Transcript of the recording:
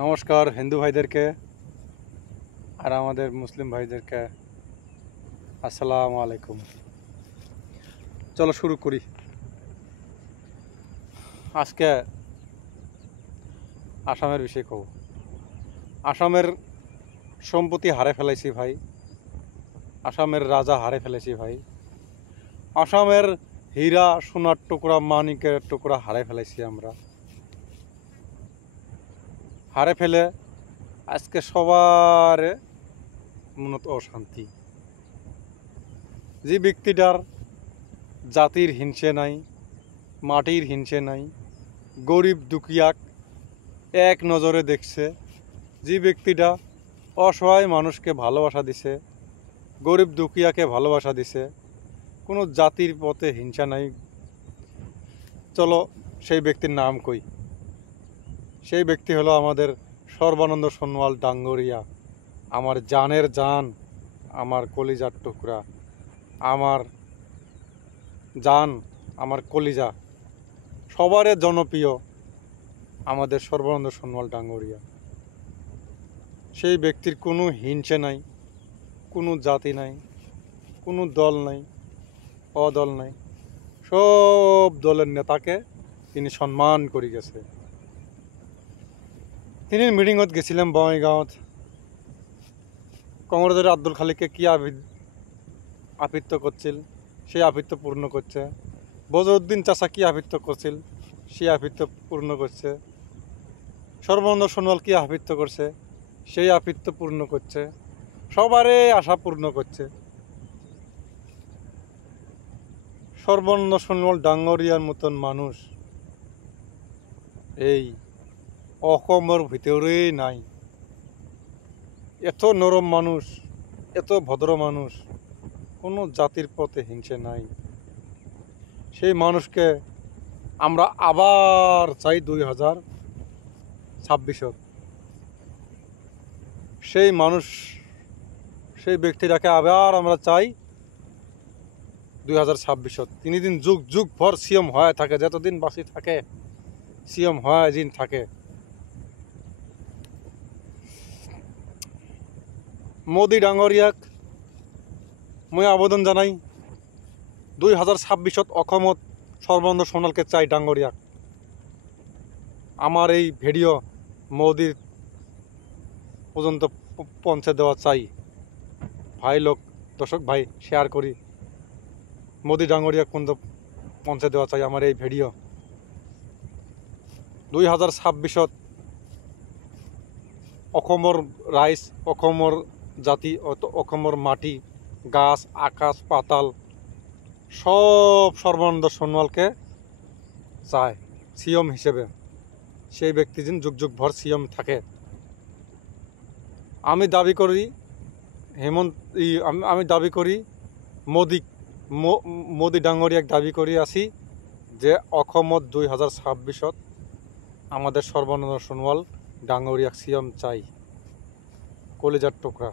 নমস্কার হিন্দু ভাইদেরকে আর আমাদের মুসলিম ভাইদেরকে আসসালামু আলাইকুম। চলো শুরু করি। আজকে আসামের বিষয়ে কব। আসামের সম্পত্তি হারে ফেলাইছি ভাই, আসামের রাজা হারে ফেলেছি ভাই, আসামের হীরা সোনার টুকরা মানিকের টুকরা হারে ফেলাইছি আমরা। হারে ফেলে আজকে সবার মনত অশান্তি। যে ব্যক্তিটার জাতির হিংসে নাই, মাটির হিংসে নাই, গরিব দুঃখিয়াক এক নজরে দেখছে, যে ব্যক্তিটা অসহায় মানুষকে ভালোবাসা দিছে, গরিব দুঃখিয়াকে ভালোবাসা দিছে, কোনো জাতির পথে হিংসা নাই। চলো সেই ব্যক্তির নাম কই। সেই ব্যক্তি হলো আমাদের সর্বানন্দ সোনোয়াল ডাঙ্গরিয়া, আমার জানের জান, আমার কলিজার টুকরা, আমার জান, আমার কলিজা, সবারে জনপ্রিয় আমাদের সর্বানন্দ সোনোয়াল ডাঙ্গরিয়া। সেই ব্যক্তির কোনো হিংসে নাই, কোনো জাতি নাই, কোনো দল নাই, অদল নাই, সব দলের নেতাকে তিনি সম্মান করে গেছে। তিনি মিটিংত গেছিলাম বঙাইগাঁৱত। কংগ্রেসের আব্দুল খালিককে কি আবৃত্ত করছিল, সেই আবৃত্ত পূর্ণ করছে। বজরুদ্দিন চাচা কি আবৃত্ত করছিল, সেই আবৃত্ত পূর্ণ করছে। সর্বানন্দ সোনোয়াল কি আবৃত্ত করছে, সেই আবৃত্ত পূর্ণ করছে। সবারে আশা পূর্ণ করছে। সর্বানন্দ সোনোয়াল ডাঙ্গরিয়ার মতন মানুষ এই অসমের ভিতরেই নাই। এত নরম মানুষ, এত ভদ্র মানুষ, কোনো জাতির পথে হিংসে নাই। সেই মানুষকে আমরা আবার চাই 2026। সেই মানুষ, সেই ব্যক্তিটাকে আবার আমরা চাই 2026। তিনি দিন যুগ যুগ ভর সিএম হয়ে থাকে, যতদিন বাঁচি থাকে সিএম হয় দিন থাকে। মোদি ডাঙরিয়াক মই আবেদন জানাই 2026 অসমত সর্বানন্দ সোনোয়ালকে চাই ডাঙরিয়াক। আমার এই ভিডিও মোদির পর্যন্ত পৌঁছে দেওয়া চাই। ভাই লোক দর্শক ভাই শেয়ার করি, মোদি ডাঙরিয়াক পর্যন্ত পৌঁছে দেওয়া চাই আমার এই ভিডিও। 2026 অসমৰ ৰাইজ, অসমৰ জাতি, অসমৰ মাটি, গাছ, আকাশ পাতাল সব সর্বানন্দ সোনোয়ালকে চায় সিএম হিসেবে। সেই ব্যক্তি যেন যুগ যুগ ভর সিএম থাকে। আমি দাবি করি আমি দাবি করি মোদি ডাঙরিয়াক দাবি কৰি আছি যে অসমত 2026 আমাদের সর্বানন্দ সোনোয়াল ডাঙরিয়াক সিএম চাই, কলিজার টুকরা।